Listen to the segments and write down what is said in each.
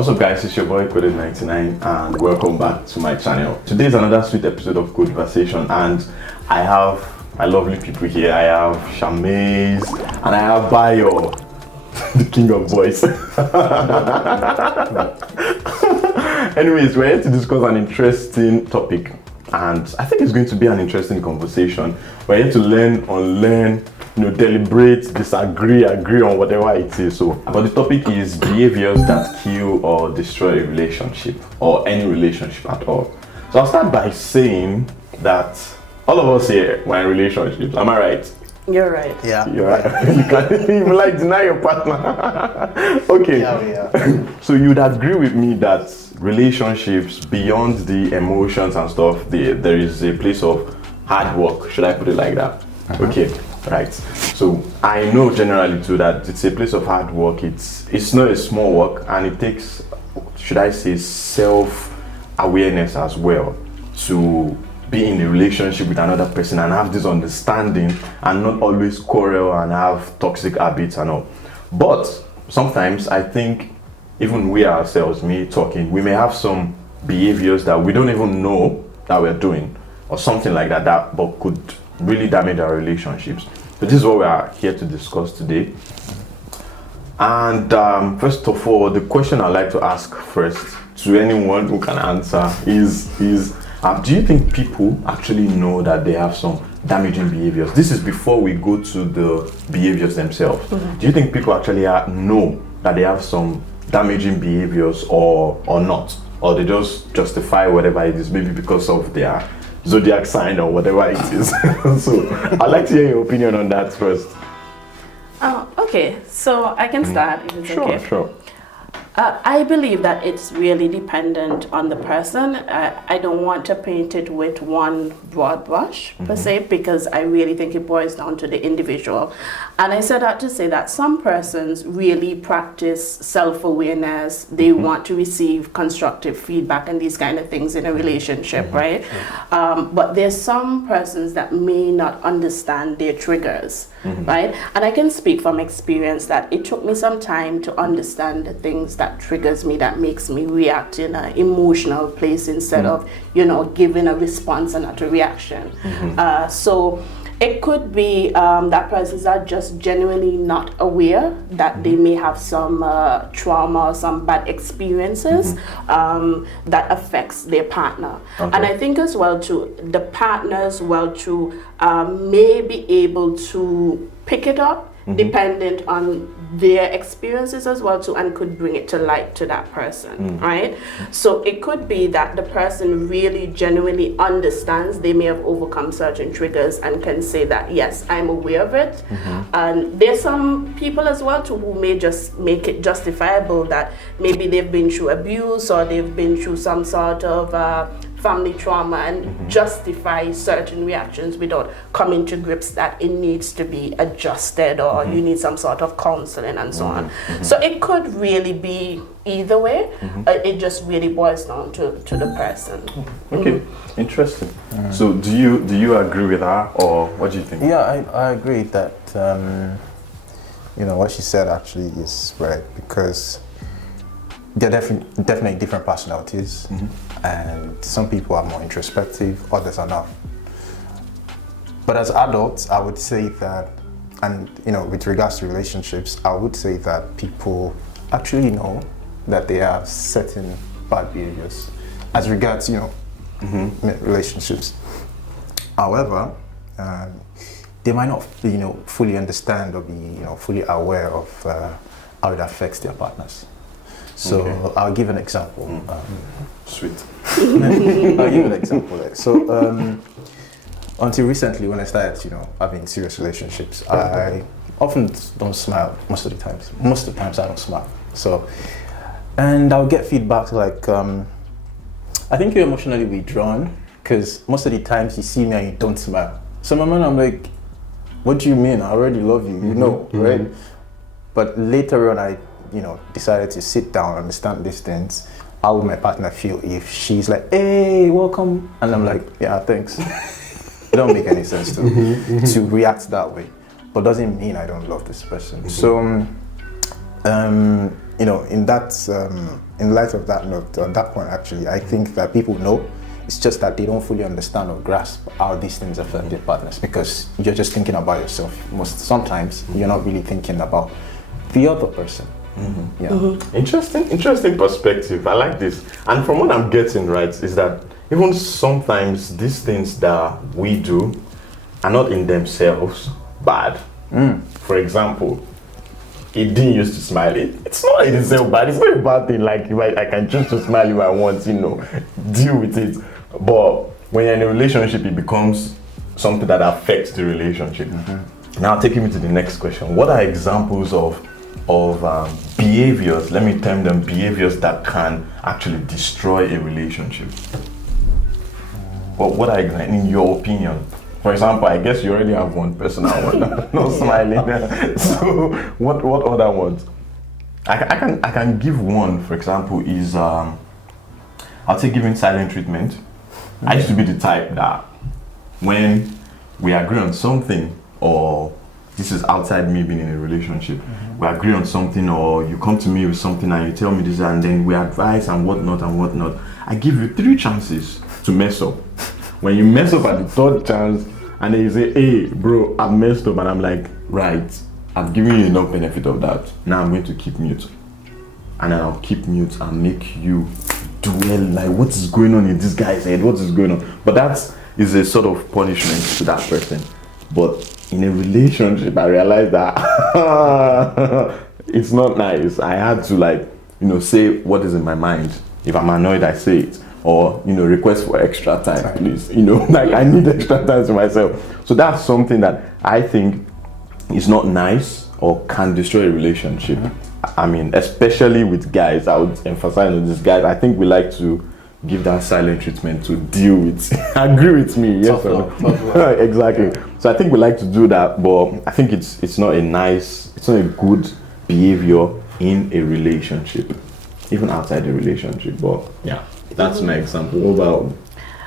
What's up guys, it's your boy Coded99 and welcome back to my channel. Today is another sweet episode of Codeversations and I have my lovely people here. I have Shamaze and I have Bayo, the king of boys. Anyways, we're here to discuss an interesting topic and I think it's going to be an interesting conversation. We're here to learn, unlearn, deliberate, disagree, agree on whatever it is. So, but the topic is behaviors that kill or destroy a relationship or any relationship at all. So I'll start by saying that all of us here were in relationships. Am I right? You're right. Yeah. You're right. You can't even like deny your partner. Okay. Yeah. So you'd agree with me that relationships, beyond the emotions and stuff, there is a place of hard work. Should I put it like that? Okay. Right. So I know generally too that it's a place of hard work. It's not a small work, and it takes, should I say, self-awareness as well to be in a relationship with another person and have this understanding and not always quarrel and have toxic habits and all. But sometimes I think even we ourselves, me talking, we may have some behaviors that we don't even know that we're doing or something like that but could really damage our relationships. So this is what we are here to discuss today. And first of all, the question I'd like to ask first to anyone who can answer is do you think people actually know that they have some damaging behaviors? This is before we go to the behaviors themselves. Do you think people actually know that they have some damaging behaviors or not? Or they just justify whatever it is, maybe because of their zodiac sign or whatever it is? So I'd like to hear your opinion on that first. Okay, so I can start if it's okay. Sure. I believe that it's really dependent on the person. I don't want to paint it with one broad brush per se, because I really think it boils down to the individual. And I said that to say that some persons really practice self-awareness. They want to receive constructive feedback and these kind of things in a relationship, right? But there's some persons that may not understand their triggers, right? And I can speak from experience that it took me some time to understand the things that triggers me, that makes me react in an emotional place instead of, giving a response and not a reaction. So it could be that persons are just genuinely not aware that they may have some trauma or some bad experiences that affects their partner. And I think as well too, the partners may be able to pick it up dependent on their experiences as well too, and could bring it to light to that person, right? So it could be that the person really genuinely understands. They may have overcome certain triggers and can say that, yes, I'm aware of it. And there's some people as well too who may just make it justifiable that maybe they've been through abuse or they've been through some sort of family trauma and justify certain reactions without coming to grips that it needs to be adjusted or you need some sort of counseling and so on. So it could really be either way. It just really boils down to the person. Okay, interesting. So do you agree with her, or what do you think? Yeah, I agree that what she said actually is right, because there are definitely different personalities, and some people are more introspective, others are not. But as adults, I would say that, and with regards to relationships, I would say that people actually know that they have certain bad behaviors as regards relationships. However, they might not fully understand or be fully aware of how it affects their partners. So I'll give an example. Sweet. I'll give an example. So until recently, when I started, having serious relationships, I often don't smile most of the times. Most of the times I don't smile. So, and I'll get feedback like, I think you're emotionally withdrawn because most of the times you see me and you don't smile. So my man, I'm like, what do you mean? I already love you, right? But later on, I decided to sit down, understand these things. How would my partner feel if she's like, hey, welcome? And I'm like, yeah, thanks. It don't make any sense to react that way. But doesn't mean I don't love this person. So you know, in that, in light of that note, on that point, actually, I think that people know. It's just that they don't fully understand or grasp how these things affect their partners, because you're just thinking about yourself. Sometimes you're not really thinking about the other person. Mm-hmm. Yeah. Mm-hmm. Interesting perspective. I like this. And from what I'm getting, right, is that even sometimes these things that we do are not in themselves bad. For example, it didn't used to smile. It's not in itself bad. It's not a bad thing. Like, I can choose to smile if I want, you know, deal with it. But when you're in a relationship, it becomes something that affects the relationship. Now, taking me to the next question. What are examples of behaviors, let me term them behaviors, that can actually destroy a relationship? What are, in your opinion? For example, I guess you already have one personal one, no smiling. So what other ones? I can give one, for example, is I'll say giving silent treatment. I used to be the type that when we agree on something, or this is outside me being in a relationship, we agree on something, or you come to me with something and you tell me this, and then we advise and whatnot, I give you 3 chances to mess up. When you mess up at the 3rd chance, and then you say, hey bro, I messed up, and I'm like, right, I've given you enough benefit of that, now I'm going to keep mute. And then I'll keep mute and make you dwell, like, what is going on in this guy's head, what is going on? But that is a sort of punishment to that person. But in a relationship, I realized that it's not nice. I had to, like, you know, say what is in my mind. If I'm annoyed, I say it. Or, you know, request for extra time, please. You know, like, I need extra time to myself. So that's something that I think is not nice or can destroy a relationship. I mean, especially with guys, I would emphasize on this, guys. I think we like to give that silent treatment to deal with. Agree with me, yes or no? Exactly. So I think we like to do that, but I think it's not a good behavior in a relationship, even outside the relationship. But yeah, that's my example. Overall.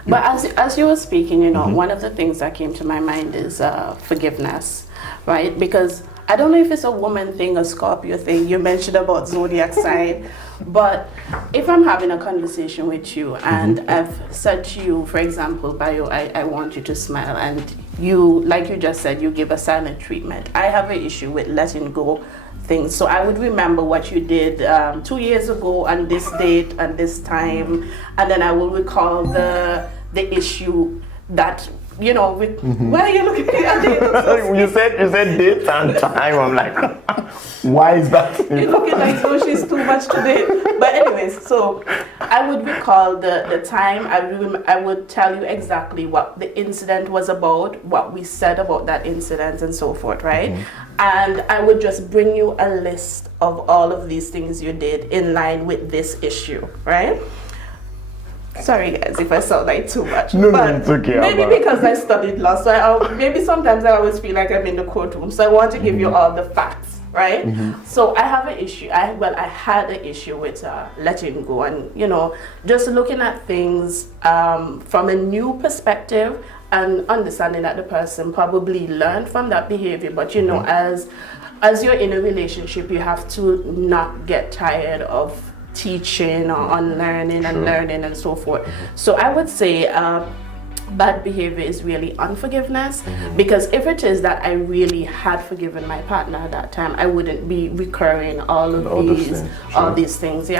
But as you were speaking, you know, one of the things that came to my mind is forgiveness, right? Because I don't know if it's a woman thing, a Scorpio thing. You mentioned about zodiac sign, but if I'm having a conversation with you and I've said to you, for example, Bayo, I want you to smile, and you, like you just said, you give a silent treatment. I have an issue with letting go things. So I would remember what you did 2 years ago on this date and this time, and then I will recall the issue that, you know, with, why are you looking at it? you said date and time. I'm like, why is that? You're looking like, oh, she's too much today. But anyways, so I would recall the time. I would tell you exactly what the incident was about, what we said about that incident, and so forth, right? And I would just bring you a list of all of these things you did in line with this issue, right? Sorry guys if I sound like too much, but it's okay, maybe because I studied law, so maybe sometimes I always feel like I'm in the courtroom, so I want to give you all the facts, right? So I have an issue, I had an issue with letting go, and, you know, just looking at things from a new perspective and understanding that the person probably learned from that behavior. But, you know, as you're in a relationship, you have to not get tired of teaching or unlearning and learning and so forth. So I would say bad behavior is really unforgiveness, because if it is that I really had forgiven my partner at that time, I wouldn't be recurring all these things.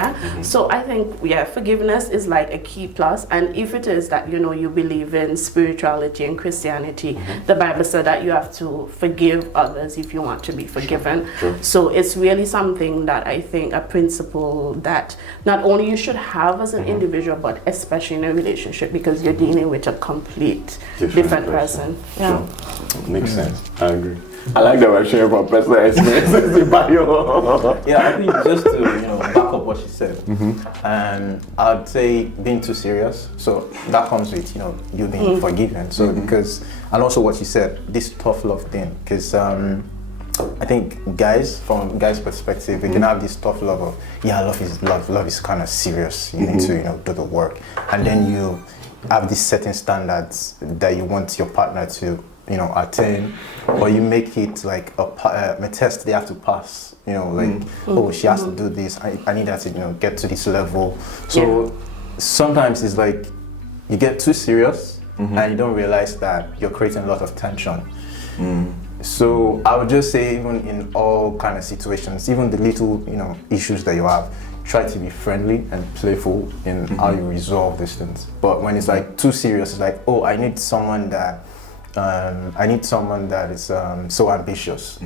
So I think, yeah, forgiveness is like a key plus. And if it is that, you know, you believe in spirituality and Christianity, the Bible said that you have to forgive others if you want to be forgiven. So it's really something that I think, a principle that not only you should have as an individual, but especially in a relationship, because you're dealing with a complete different person. Yeah. Makes sense. I agree. I like that we're sharing from personal experiences in Bio. Yeah, I think just to, you know, back up what she said, I'd say being too serious. So that comes with, you know, you being forgiven. So because, and also what she said, this tough love thing, because I think guys, from guys' perspective, we can have this tough love of, yeah, love is kind of serious. You need to, you know, do the work, and then you have these certain standards that you want your partner to attain, or you make it like a test they have to pass. Oh, she has to do this. I need her to get to this level. So sometimes it's like you get too serious and you don't realize that you're creating a lot of tension. So I would just say, even in all kind of situations, even the little issues that you have, try to be friendly and playful in how you resolve these things. But when it's like too serious, it's like, oh, I need someone that is so ambitious.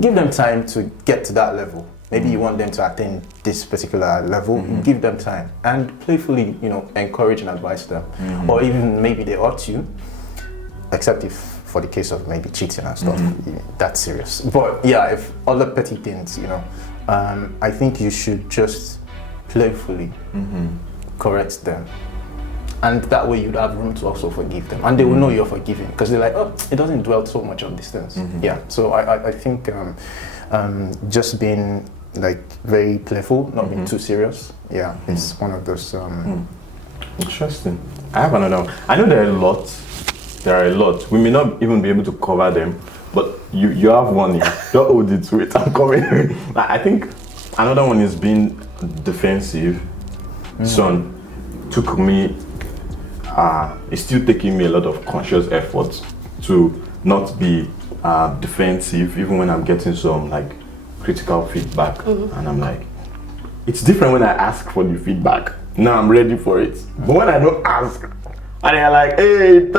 Give them time to get to that level. Maybe you want them to attain this particular level. Give them time and playfully, encourage and advise them. Or even maybe they ought to, except if for the case of maybe cheating and stuff, that's serious. But yeah, if other petty things, I think you should just playfully correct them. And that way you'd have room to also forgive them. And they will know you're forgiving because they're like, oh, it doesn't dwell so much on these things. Yeah, so I think just being like very playful, not being too serious, is one of those. Interesting. I have another one. I know there are a lot. We may not even be able to cover them, but you have one here. Don't hold it to it. I'm coming. I think another one is being defensive. Son, took me. It's still taking me a lot of conscious effort to not be defensive, even when I'm getting some like critical feedback, and I'm like, it's different when I ask for the feedback. Now I'm ready for it, but when I don't ask, and they're like, hey,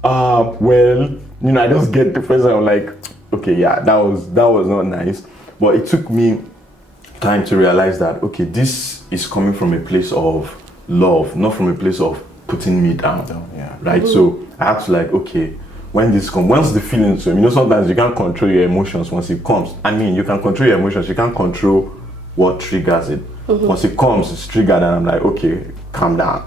well, I just get defensive. I'm like, okay, yeah, that was not nice, but it took me time to realize that, okay, this is coming from a place of love, not from a place of putting me down. Right? So I have to like, okay, when this comes, once the feelings come, sometimes you can't control your emotions once it comes. I mean, you can control your emotions, you can't control what triggers it. Once it comes, it's triggered, and I'm like, okay, calm down.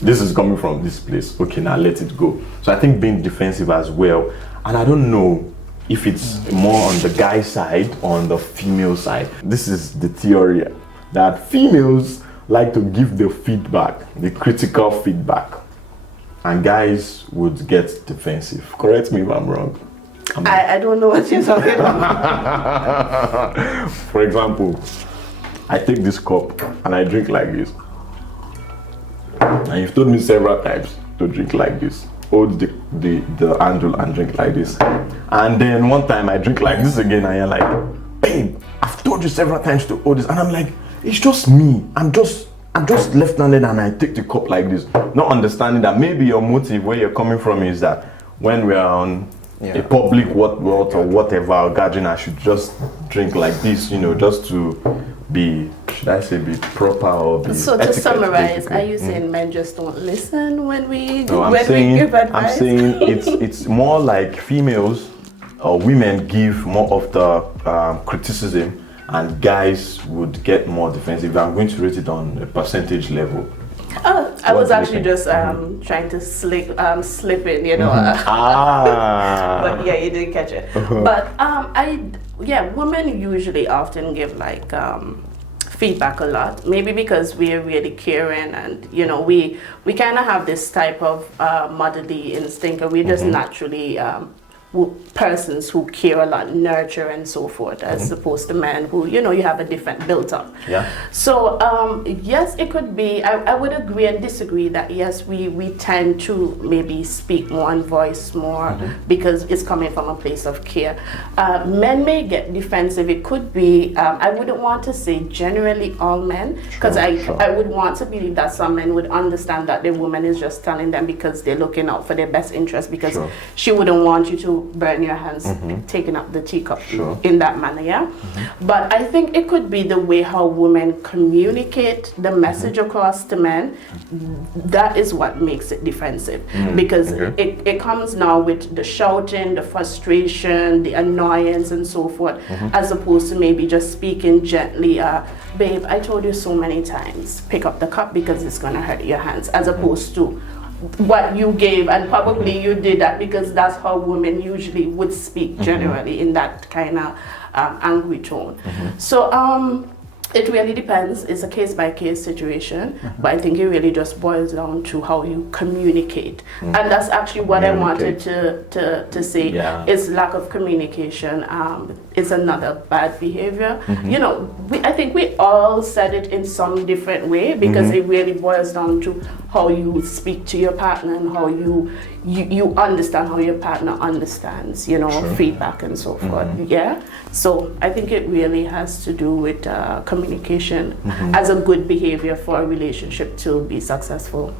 This is coming from this place. Okay, now let it go. So I think being defensive as well, and I don't know if it's more on the guy side or on the female side. This is the theory that females like to give the feedback, the critical feedback, and guys would get defensive. Correct me if I'm wrong. I don't know what you're talking about. For example, I take this cup and I drink like this. And you've told me several times to drink like this. Hold the handle and drink like this. And then one time I drink like this again, and you're like, babe, I've told you several times to hold this. And I'm like, it's just me. I'm just left-handed and I take the cup like this. Not understanding that maybe your motive, where you're coming from, is that when we're on a public what or whatever gathering, I should just drink like this, just to be, should I say, be proper or be So to etiquette, summarize, basically. are you saying men just don't listen when we No, we give advice? I'm saying it's more like females or women give more of the criticism, and guys would get more defensive. I'm going to rate it on a percentage level. Oh, I was actually just trying to slip in, but yeah, you didn't catch it. But women usually often give like feedback a lot. Maybe because we're really caring, and we kind of have this type of motherly instinct, and we're just naturally persons who care a lot, nurture and so forth, as opposed to men who, you have a different built up. Yeah. So yes, it could be. I would agree and disagree that yes, we tend to maybe speak more and voice more because it's coming from a place of care. Men may get defensive. It could be. I wouldn't want to say generally all men, because I would want to believe that some men would understand that the woman is just telling them because they're looking out for their best interest, because she wouldn't want you to burn your hands taking up the teacup in that manner, But I think it could be the way how women communicate the message across to men. That is what makes it defensive, because it comes now with the shouting, the frustration, the annoyance and so forth, as opposed to maybe just speaking gently, babe, I told you so many times, pick up the cup because it's gonna hurt your hands, as opposed to what you gave, and probably you did that because that's how women usually would speak generally, in that kind of angry tone. So It really depends. It's a case-by-case situation, but I think it really just boils down to how you communicate. And that's actually what I wanted to say, is lack of communication is another bad behavior. You know, I think we all said it in some different way, because it really boils down to how you speak to your partner and how you understand how your partner understands, you know, feedback and so forth. Yeah. So I think it really has to do with communication as a good behavior for a relationship to be successful.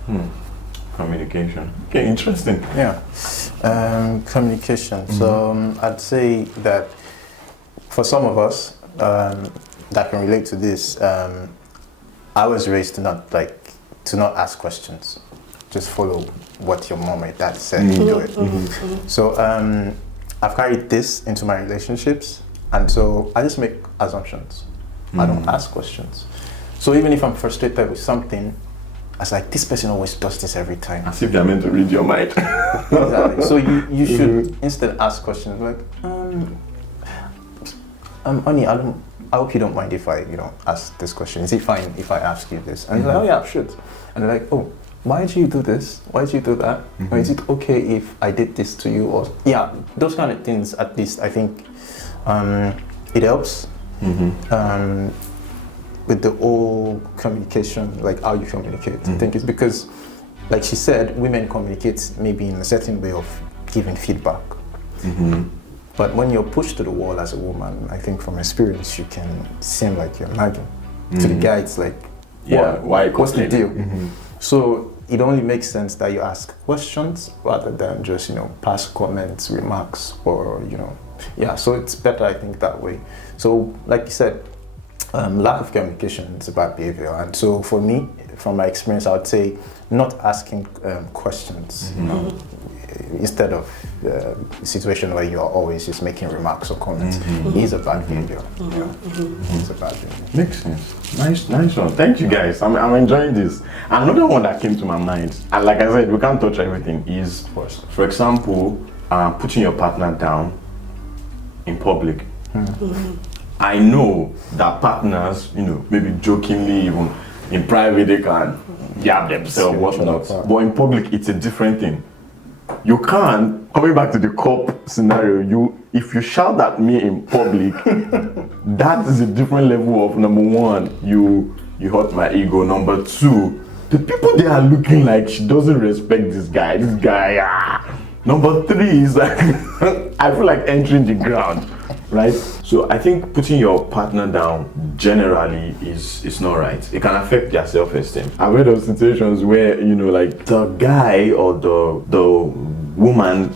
Communication. Okay, interesting. Yeah. Communication. So I'd say that for some of us that can relate to this, I was raised to not ask questions. Just follow what your mom or dad said to do it. So I've carried this into my relationships, and so I just make assumptions. I don't ask questions. So even if I'm frustrated with something, I was like, this person always does this every time. As if they're meant to read your mind. Exactly. So you should instead ask questions like, honey, I hope you don't mind if I, ask this question. Is it fine if I ask you this? And they're like, oh yeah, should. And they're like, oh, why did you do this? Why did you do that? Or is it okay if I did this to you? Or those kind of things. At least I think it helps with the whole communication, like how you communicate. I think it's because, like she said, women communicate maybe in a certain way of giving feedback. But when you're pushed to the wall as a woman, I think from experience, you can seem like you're nagging. To the guy, it's like, what's the deal? So it only makes sense that you ask questions rather than just, pass comments, remarks, or, so it's better, I think, that way. So like you said, lack of communication is a bad behavior. And so for me, from my experience, I would say not asking questions, instead of a situation where you are always just making remarks or comments, is a bad behavior. It's a bad behavior. Makes sense. Nice one. Thank you guys. I'm enjoying this. Another one that came to my mind, and like I said, we can't touch everything, is, for example, putting your partner down in public. I know that partners, maybe jokingly, even in private, they can yab themselves, whatnot. But in public, it's a different thing. You can't, coming back to the cop scenario, if you shout at me in public, that is a different level of, number one, you hurt my ego. Number two, the people they are looking like she doesn't respect this guy. Number three is like, I feel like entering the ground, right? So I think putting your partner down generally is not right. It can affect their self-esteem. I've heard of situations where, like the guy or the woman,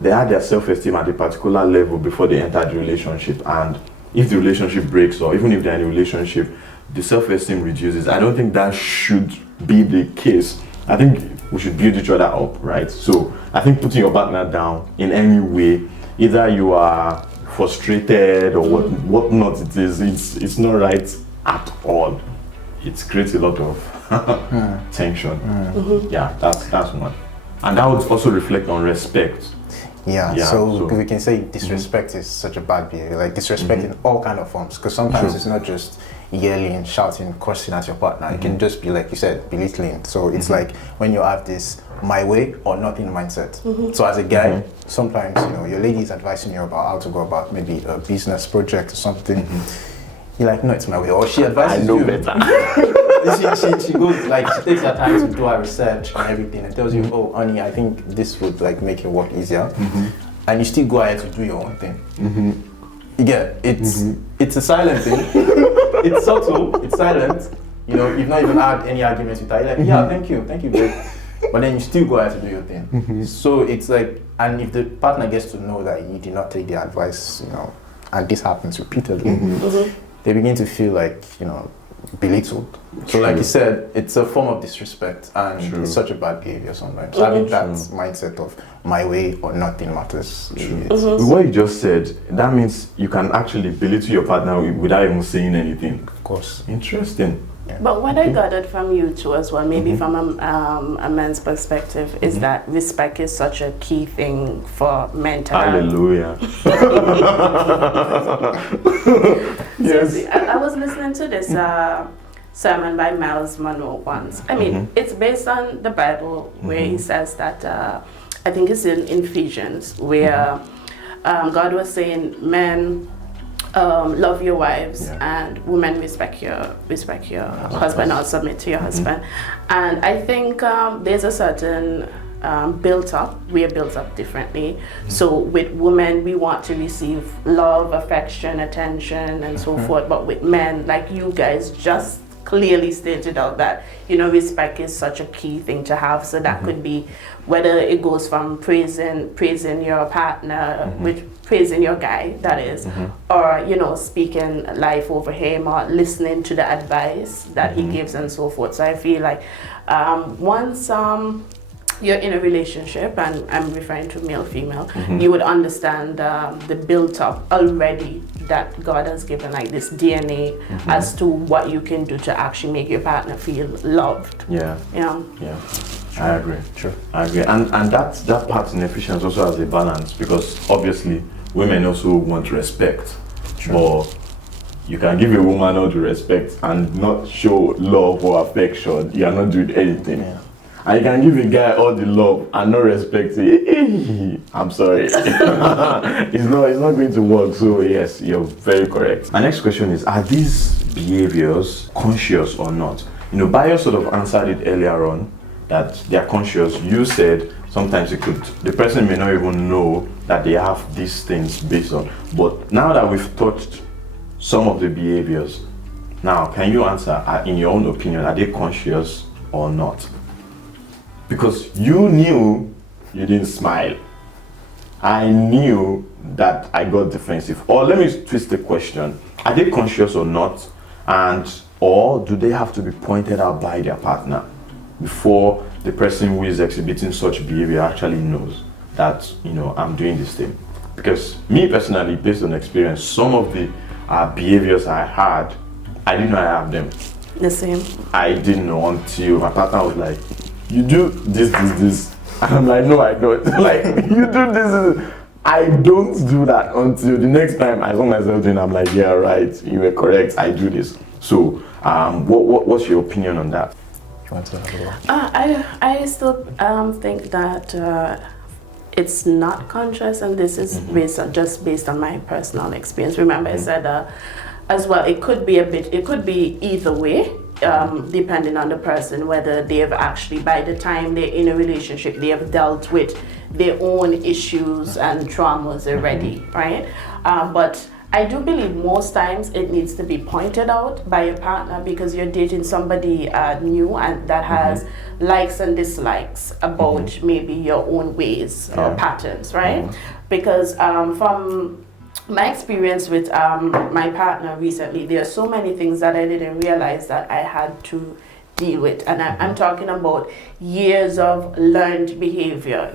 they had their self-esteem at a particular level before they entered the relationship. And if the relationship breaks, or even if they're in a relationship, the self-esteem reduces. I don't think that should be the case. I think we should build each other up, right? So I think putting your partner down in any way, either you are frustrated or whatnot, it's not right at all. It creates a lot of tension. Yeah, that's one. And that would also reflect on respect. So we can say disrespect is such a bad behavior, like disrespect in all kind of forms, because sometimes it's not just yelling, shouting, cursing at your partner. It can just be, like you said, belittling. So it's like when you have this my way or nothing mindset. So as a guy, sometimes your lady is advising you about how to go about maybe a business project or something. You're like, no, it's my way. Or she advises you. I know better. she goes, like, she takes her time to do her research and everything and tells you, oh, honey, I think this would like make your work easier. And you still go ahead to do your own thing. You get it's a silent thing. It's subtle, it's silent. You've not even had any arguments with her. You're like, yeah, thank you, babe. But then you still go ahead to do your thing. So it's like, and if the partner gets to know that you did not take the advice, and this happens repeatedly, they begin to feel like, belittled. So like you said, it's a form of disrespect, and it's such a bad behavior sometimes. Having that mindset of my way or nothing matters. What you just said, that means you can actually belittle your partner without even saying anything. Of course. Interesting. But what I gathered from you too as well, maybe from a man's perspective, is that respect is such a key thing for men to have. Hallelujah. Yes. I was listening to this sermon by Miles Monroe once. I mean, it's based on the Bible where he says that, I think it's in Ephesians, where God was saying, men, love your wives, and women respect your husband, or submit to your husband. And I think there's a certain we're built up differently. So with women, we want to receive love, affection, attention, and so forth. But with men, like you guys just clearly stated out, that respect is such a key thing to have. So that could be whether it goes from praising your partner, with praising your guy, that is, or speaking life over him, or listening to the advice that he gives, and so forth. So I feel like once you're in a relationship, and I'm referring to male, female, you would understand the built up already that God has given, like this DNA as to what you can do to actually make your partner feel loved. Yeah. I agree. True. I agree. And that part in Ephesians also has a balance, because obviously women also want respect. True. But you can give a woman all the respect and not show love or affection. You are not doing anything. Yeah. And you can give a guy all the love and not respect it. I'm sorry. It's not going to work. So yes, you're very correct. Our next question is, are these behaviors conscious or not? Bayo sort of answered it earlier on, that they are conscious. You said sometimes the person may not even know that they have these things based on. But now that we've touched some of the behaviors, now can you answer, in your own opinion, are they conscious or not? Because you knew you didn't smile. I knew that I got defensive. Or let me twist the question. Are they conscious or not? Or do they have to be pointed out by their partner before the person who is exhibiting such behavior actually knows that, I'm doing this thing? Because me personally, based on experience, some of the behaviors I had, I didn't know I have them. The same. I didn't know until my partner was like, you do this. And I'm like, no, I don't. Like, you do this. I don't do that until the next time I saw myself doing, I'm like, yeah, right, you were correct, I do this. So, what's your opinion on that? You want to have a look? I still think that it's not conscious, and this is based on my personal experience. Remember, I said as well, it could be either way. Depending on the person, whether they have actually, by the time they're in a relationship, they have dealt with their own issues and traumas already, right? But I do believe most times it needs to be pointed out by a partner, because you're dating somebody new and that has likes and dislikes about maybe your own ways or patterns, right? Because from my experience with my partner recently, there are so many things that I didn't realize that I had to deal with, and I'm talking about years of learned behavior,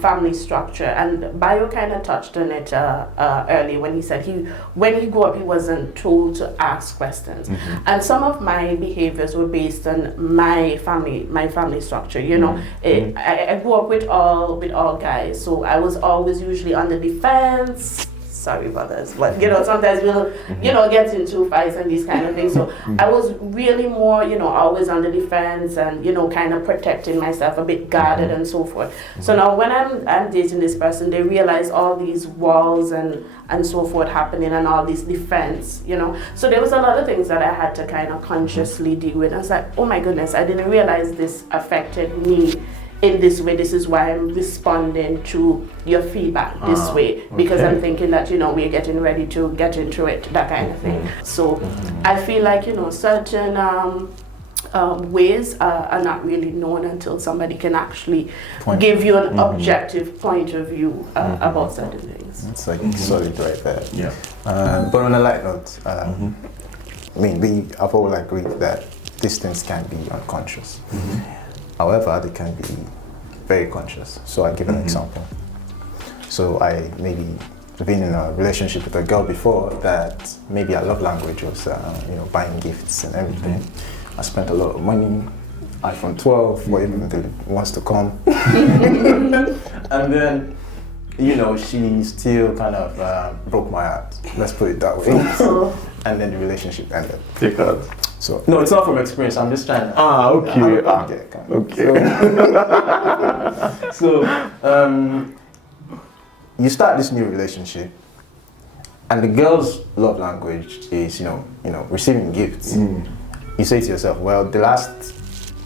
family structure, and Bayo kind of touched on it earlier when he said when he grew up, he wasn't told to ask questions, and some of my behaviors were based on my family structure. I grew up with all guys, so I was always usually on the defense. Sorry, brothers, but sometimes we'll get into fights and these kind of things. So I was really more always on the defense and kind of protecting myself, a bit guarded and so forth. So now when I'm dating this person, they realize all these walls and so forth happening, and all this defense, So there was a lot of things that I had to kind of consciously deal with. I was like, oh my goodness, I didn't realize this affected me in this way. This is why I'm responding to your feedback this way, because I'm thinking that we're getting ready to get into it, that kind of thing. So I feel like certain ways are not really known until somebody can actually give you an objective point of view about certain things. It's like solid right there. Yeah. But on a light note, we have all agreed that these things can be unconscious. However, they can be very conscious. So I'll give an example. So I maybe been in a relationship with a girl before that maybe her love language was, buying gifts and everything. I spent a lot of money, iPhone 12, or even the ones to come. And then, she still kind of broke my heart. Let's put it that way. And then the relationship ended. Take that. So no, it's not from experience. I'm just trying to. Okay. Okay. So, you start this new relationship, and the girl's love language is, receiving gifts. You say to yourself, well, the last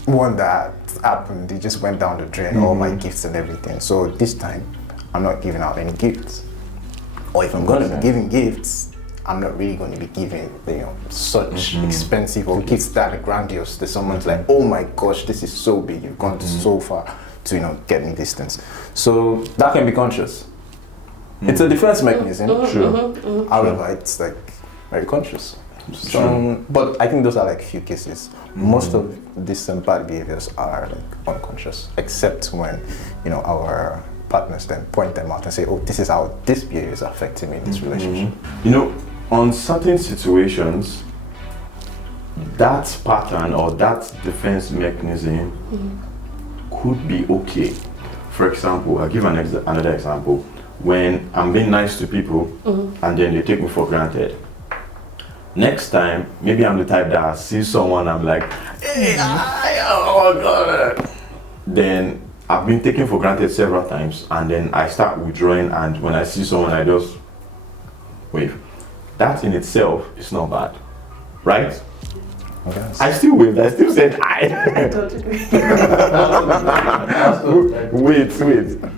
one that happened, it just went down the drain, all my gifts and everything. So this time, I'm not giving out any gifts. Or if I'm going to be giving gifts, I'm not really going to be giving, such expensive or gifts that are grandiose that someone's like, oh my gosh, this is so big, you've gone so far to, get me distance. So that can be conscious. It's a defense mechanism, true. However, it's like very conscious. So, but I think those are like few cases. Most of these bad behaviors are like unconscious, except when, our partners then point them out and say, oh, this is how this behavior is affecting me in this relationship. On certain situations, that pattern or that defense mechanism could be okay. For example, I'll give another example. When I'm being nice to people and then they take me for granted. Next time, maybe I'm the type that sees someone, I'm like, hey, oh my God. Then I've been taken for granted several times, and then I start withdrawing, and when I see someone, I just wave. That in itself is not bad, right? Okay. I still waved, I still said hi. I don't agree. Wait.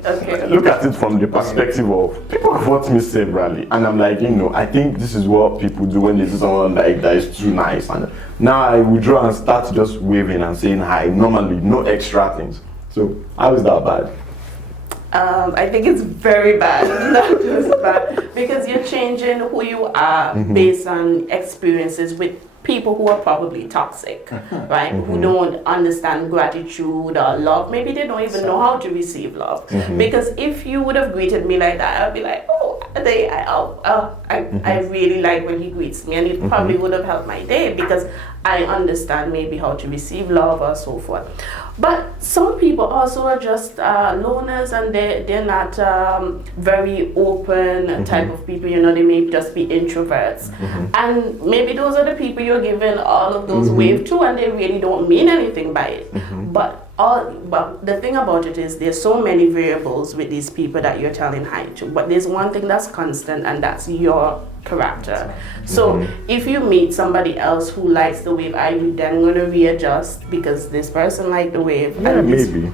Okay. Look at it from the perspective of people have hurt me severally, and I'm like, I think this is what people do when they see someone like that is too nice, and now I withdraw and start just waving and saying hi normally, no extra things. So how is that bad? I think it's very bad, not just bad, because you're changing who you are based on experiences with people who are probably toxic, right? Who don't understand gratitude or love. Maybe they don't even know how to receive love. Because if you would have greeted me like that, I'd be like, I really like when he greets me, and it probably would have helped my day because I understand maybe how to receive love or so forth. But some people also are just loners, and they're not very open type of people. They may just be introverts, and maybe those are the people you're giving all of those wave to, and they really don't mean anything by it. But the thing about it is there's so many variables with these people that you're telling hi to, but there's one thing that's constant, and that's your character. So if you meet somebody else who likes the wave, are you then going to readjust because this person liked the wave? Yeah, maybe.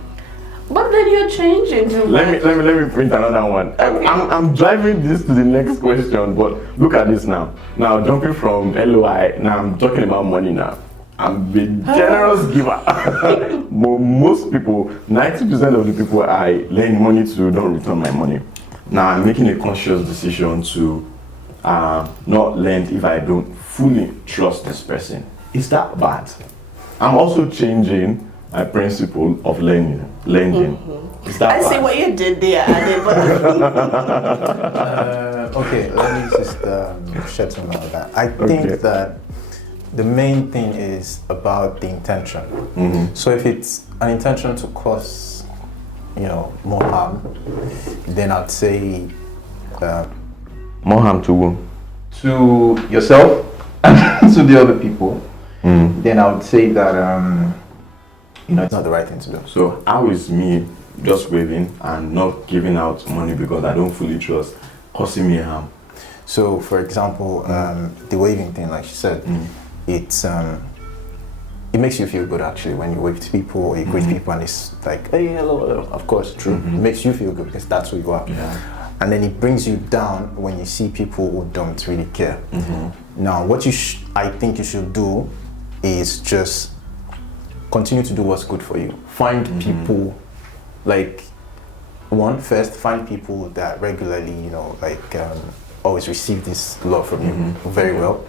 But then you're changing too much. Let me print another one. Okay. I'm driving this to the next question, but look at this now. Now jumping from LOI, now I'm talking about money now. I'm a generous giver. But most people, 90% of the people I lend money to don't return my money. Now I'm making a conscious decision to not lend if I don't fully trust this person. Is that bad? I'm also changing my principle of lending. Is that bad? See what you did there. Okay, let me just shed some light on that. I think that the main thing is about the intention. So if it's an intention to cause, more harm, then I'd say more harm to whom? To yourself and to the other people. Then I would say that it's not the right thing to do. So how is me just waving and not giving out money because I don't fully trust causing me harm? So for example, the waving thing, like she said, it makes you feel good actually when you wave to people or you greet people and it's like, hey, hello, of course, true. It makes you feel good because that's who you are. And then it brings you down when you see people who don't really care. Now, what I think you should do is just continue to do what's good for you. Find people, first find people that regularly, always receive this love from you very well.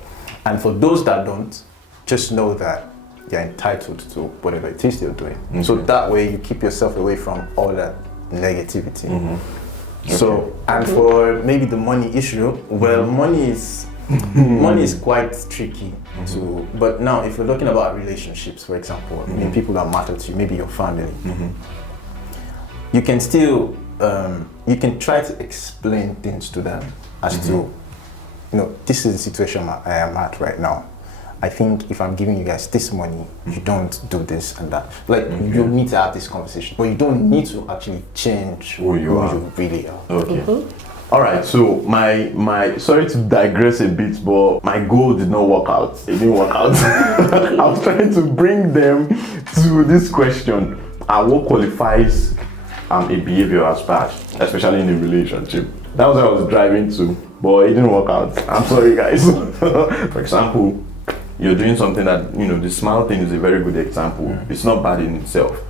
And for those that don't, just know that you're entitled to whatever it is you're doing. So that way you keep yourself away from all that negativity. So, and for maybe the money issue, well, money is quite tricky to. But now, if you're looking about relationships, for example, I mean, people that matter to you, maybe your family, you can still you can try to explain things to them as to, you know, this is the situation I am at right now. I think if I'm giving you guys this money, you don't do this and that. Like, you need to have this conversation, but you don't need to actually change who you really are. Okay. All right. So my sorry to digress a bit, but my goal did not work out. It didn't work out. I was trying to bring them to this question: what qualifies a behavior as bad, especially in a relationship? That was what I was driving to, but it didn't work out. I'm sorry, guys. For example, you're doing something that, you know, the smile thing is a very good example. It's not bad in itself,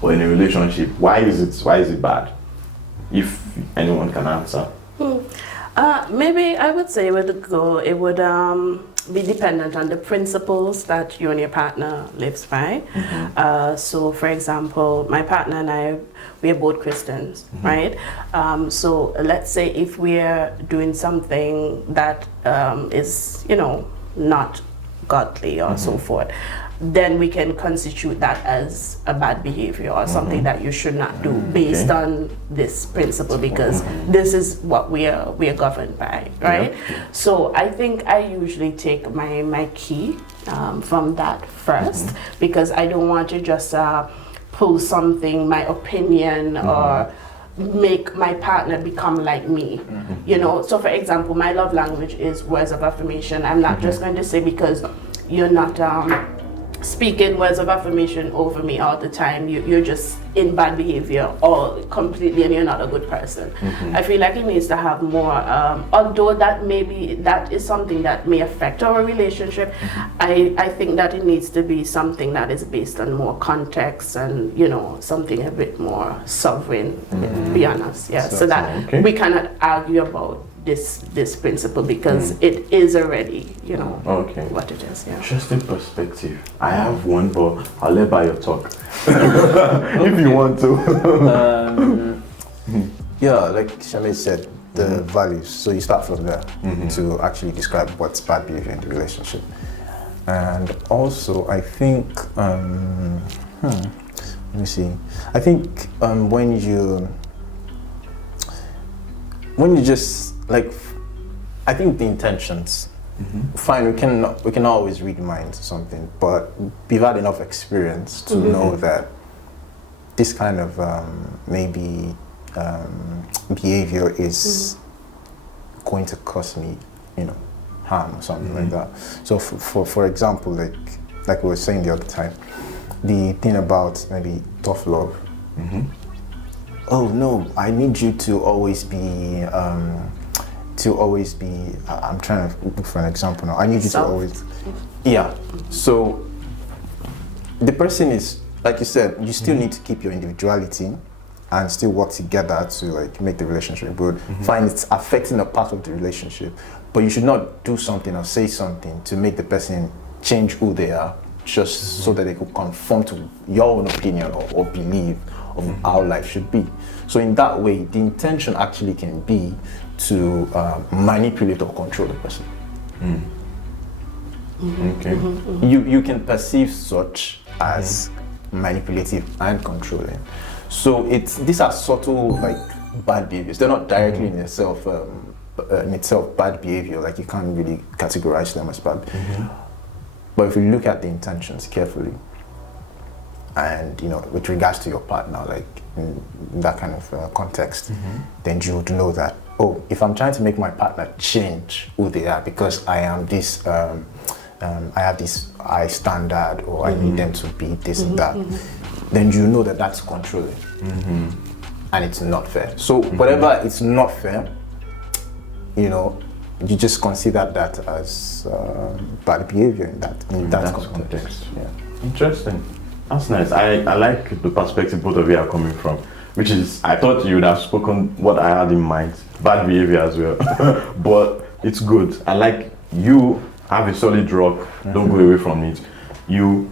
but in a relationship, why is it bad? If anyone can answer. Maybe I would say it would be dependent on the principles that you and your partner lives by. So for example, my partner and I, we are both Christians, right? So let's say if we're doing something that is, you know, not godly or so forth, then we can constitute that as a bad behavior or something that you should not do based on this principle, because this is what we are governed by, right? So I think I usually take my key from that first, because I don't want to just pull something, my opinion, or make my partner become like me, you know. So for example, my love language is words of affirmation. I'm not just going to say, because you're not speaking words of affirmation over me all the time, you're just in bad behavior all completely, and you're not a good person. I feel like it needs to have more, although that is something that may affect our relationship, I think that it needs to be something that is based on more context and, you know, something a bit more sovereign, be honest, so that we cannot argue about this principle, because it is already, you know, what it is. Interesting perspective. I have one, but I'll let by your talk if you want to. Yeah, like Shame said, the values. So you start from there to actually describe what's bad behavior in the relationship. And also, I think, let me see. I think when you just, like, I think the intentions, fine, we can always read minds or something, but we've had enough experience to know that this kind of maybe behavior is going to cause me, you know, harm or something like that. So for example, like we were saying the other time, the thing about maybe tough love. Oh no, I need you to always be I'm trying to look for an example now. I need you to always, so the person is, like you said, you still need to keep your individuality and still work together to, like, make the relationship good. Fine, it's affecting a part of the relationship, but you should not do something or say something to make the person change who they are just so that they could conform to your own opinion or belief of how life should be. So in that way, the intention actually can be to manipulate or control the person. You can perceive such as manipulative and controlling. So these are subtle, like, bad behaviors. They're not directly in itself bad behavior. Like, you can't really categorize them as bad. But if you look at the intentions carefully, and, you know, with regards to your partner, like in that kind of context, then you would know that, oh, if I'm trying to make my partner change who they are because I am this, I have this high standard, or I need them to be this and that, then you know that that's controlling, and it's not fair. So whatever it's not fair, you know, you just consider that as bad behavior in that context. Yeah. Interesting. That's nice. I like the perspective both of you are coming from, which is, I thought you would have spoken what I had in mind, bad behavior as well. But it's good. I like you have a solid rock, don't go away from it. You,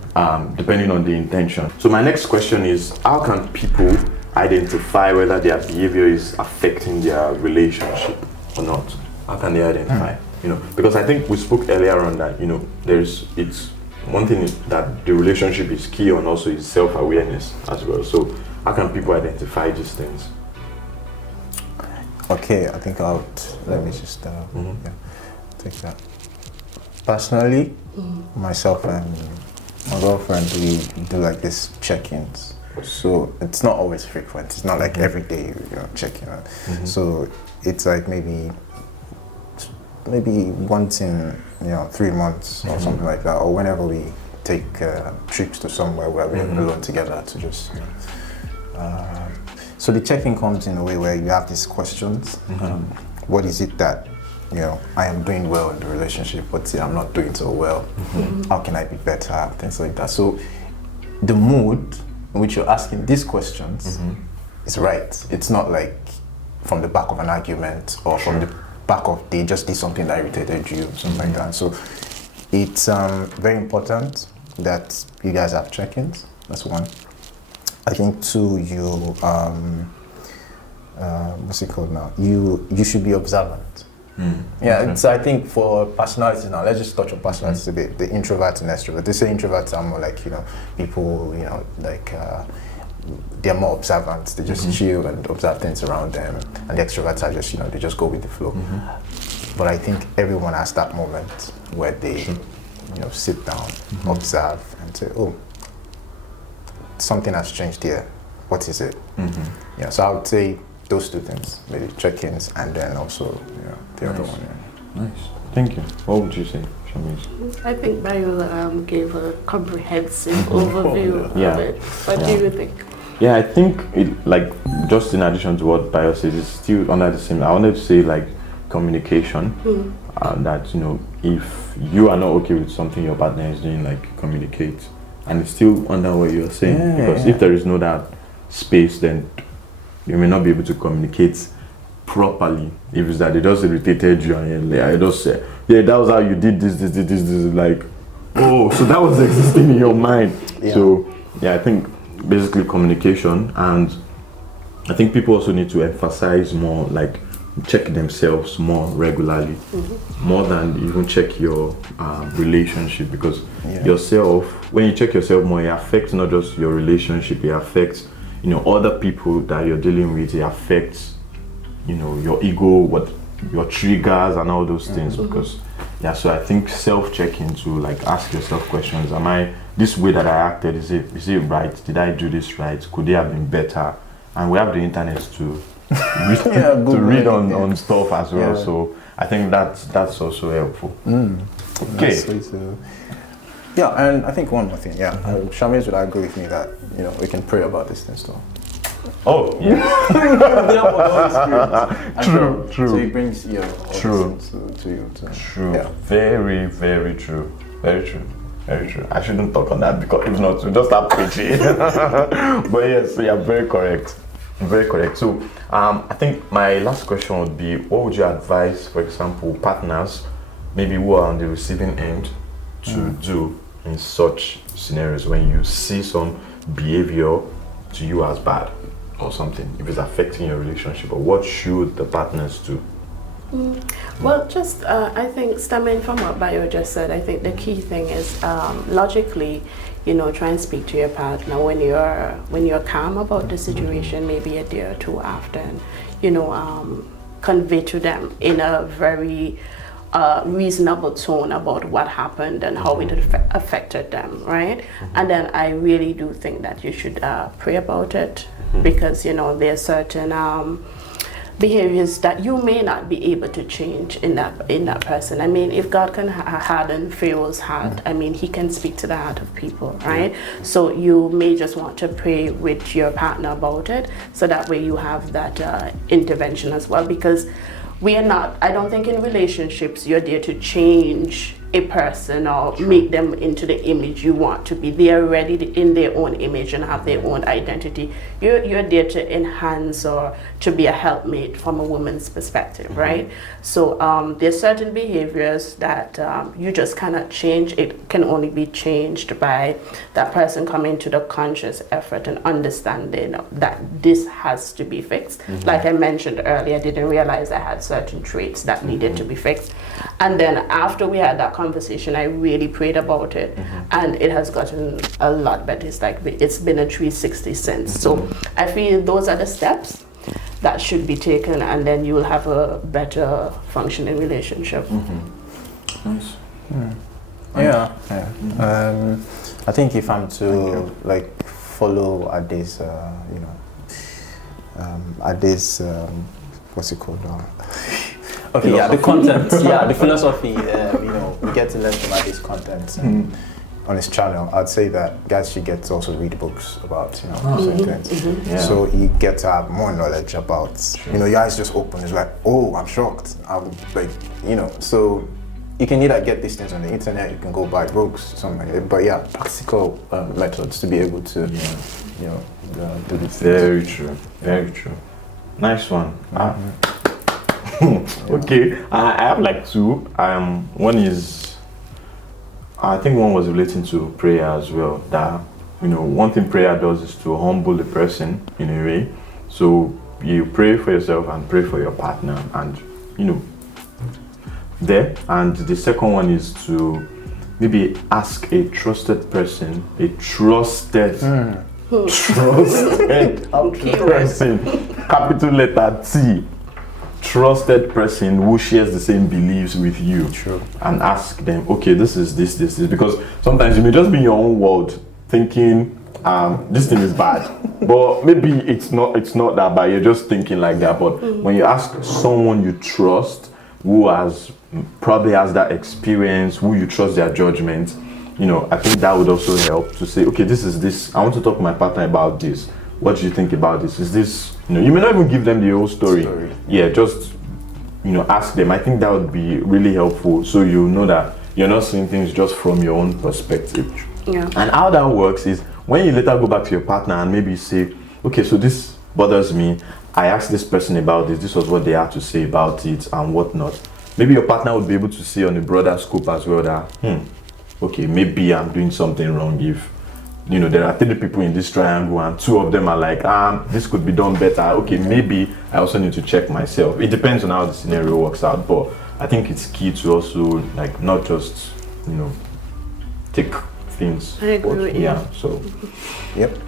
depending on the intention. So my next question is, how can people identify whether their behavior is affecting their relationship or not? How can they identify? You know, because I think we spoke earlier on that, you know, it's one thing is that the relationship is key, and also is self-awareness as well. So how can people identify these things? Okay, I think let me just take that. Personally, myself and my girlfriend, we do like this check-ins. So it's not always frequent. It's not like every day you're checking out. So it's like maybe once in 3 months or something like that, or whenever we take trips to somewhere where we're alone together to just. So the check-in comes in a way where you have these questions. What is it that I am doing well in the relationship, but I'm not doing so well? How can I be better? Things like that. So the mood in which you're asking these questions is right. It's not like from the back of an argument or from the back of they just did something that irritated you, something like that. So it's very important that you guys have check-ins. That's one. I think two, you what's it called now? You should be observant. It's, I think for personalities now, let's just touch on personalities a bit. The introverts and extroverts. They say introverts are more like people like they're more observant. They just chill and observe things around them, and the extroverts are just they just go with the flow. But I think everyone has that moment where they sit down, observe, and say, oh, something has changed here. What is it? So I would say those two things, maybe check-ins, and then also the other one. Nice. Thank you. What would you say, Shamise? I think Bayo gave a comprehensive overview of it. What do you think? Yeah, I think just in addition to what Bayo says, it's still under the same. I wanted to say communication. That if you are not okay with something your partner is doing, communicate. And it's still under what you're saying, because if there is no that space, then you may not be able to communicate properly. If it's that they just irritated you and I just say, that was how you did this, so that was existing in your mind. So I think basically communication, and I think people also need to emphasize more, check themselves more regularly, more than even check your relationship, because yourself, when you check yourself more, it affects not just your relationship, it affects other people that you're dealing with, it affects your ego, your triggers and all those things. Because so I think self-checking to ask yourself questions. Am I this way that I acted, is it right? Did I do this right? Could it have been better? And we have the internet to read on stuff as well. So I think that's also helpful. Okay. And I think one more thing. Shamise would agree with me that we can pray about these things too. Oh, yeah. True. So it brings true to you. True. Yeah. Very, very true. Very true. Very true. I shouldn't talk on that, because if not, we'll just start preaching. But yes, you're very correct. Very correct. So I think my last question would be, what would you advise, for example, partners, maybe who are on the receiving end, to do in such scenarios when you see some behavior to you as bad or something, if it's affecting your relationship, or what should the partners do? Well, just I think stemming from what Bayo just said, I think the key thing is logically, try and speak to your partner when you're calm about the situation, maybe a day or two after, and convey to them in a very reasonable tone about what happened and how it affected them, right? And then I really do think that you should pray about it, because there are certain behaviors that you may not be able to change in that person. I mean, if God can harden Pharaoh's heart, I mean, he can speak to the heart of people, right? So you may just want to pray with your partner about it, so that way you have that intervention as well, because I don't think in relationships you're there to change a person or make them into the image you want to be. They are already in their own image and have their own identity. You're there to enhance or to be a helpmate from a woman's perspective, right? So there's certain behaviors that you just cannot change. It can only be changed by that person coming to the conscious effort and understanding that this has to be fixed. Like I mentioned earlier, I didn't realize I had certain traits that needed to be fixed. And then after we had that conversation, I really prayed about it, and it has gotten a lot better. It's been a 360 since. So I feel those are the steps that should be taken, and then you will have a better functioning relationship. Nice. Yeah. I think if I'm to like follow Ade's, Ade's, what's it called now? Okay, yeah, the content, the philosophy, we get to learn from Ade's content on his channel. I'd say that guys should get to also read books about, certain things. Yeah. So you get to have more knowledge about, your eyes just open. It's like, oh, I'm shocked. So you can either get these things on the internet, you can go buy books, something like that. But yeah, practical methods to be able to, do these things. Very true. Very true. Nice one. Okay, I have like two. One is, I think one was relating to prayer as well. That one thing prayer does is to humble the person in a way. So you pray for yourself and pray for your partner, and there. And the second one is to maybe ask a trusted person, trusted person, capital letter T. Trusted person who shares the same beliefs with you. True. And ask them, okay, this is this, because sometimes you may just be in your own world thinking this thing is bad, but maybe it's not that bad. You're just thinking like that. But when you ask someone you trust, who probably has that experience, who you trust their judgment, I think that would also help to say, okay, this is this. I want to talk to my partner about this. What do you think about this? Is this, you may not even give them the whole story. Yeah, just, ask them. I think that would be really helpful, so you know that you're not seeing things just from your own perspective. Yeah. And how that works is when you later go back to your partner and maybe say, okay, so this bothers me. I asked this person about this. This was what they had to say about it and whatnot. Maybe your partner would be able to see on a broader scope as well that, okay, maybe I'm doing something wrong if there are 3 people in this triangle and 2 of them are like, this could be done better. Okay, maybe I also need to check myself. It depends on how the scenario works out, but I think it's key to also not just, take things. I agree with you. Yeah, so. Yep.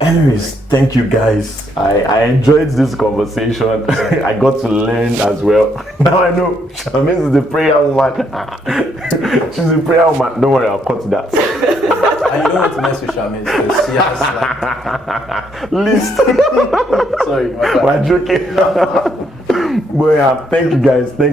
Anyways, thank you guys. I enjoyed this conversation. I got to learn as well. Now I know Charmaine is the prayer woman. She's a prayer woman. Don't worry, I'll cut that. And you don't want to mess with Charmaine because she has list. Sorry, my bad. We're joking. But yeah, thank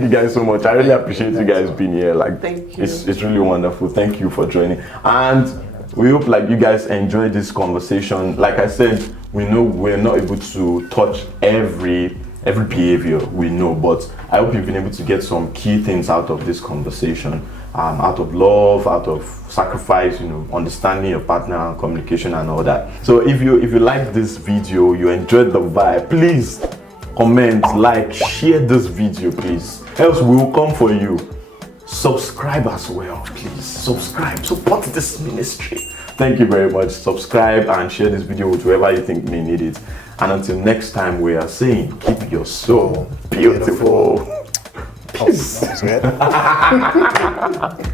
you guys so much. I really appreciate you guys being here. Thank you. It's really wonderful. Thank you for joining. And we hope you guys enjoyed this conversation. Like I said, we know we're not able to touch every behavior we know, but I hope you've been able to get some key things out of this conversation, out of love, out of sacrifice, understanding your partner and communication and all that. So if you like this video, you enjoyed the vibe, please comment, share this video, please. Else we will come for you. Subscribe as well, please. Subscribe, support this ministry. Thank you very much. Subscribe and share this video with whoever you think may need it. And until next time, we are saying, keep your soul beautiful. Peace. Oh, that was good.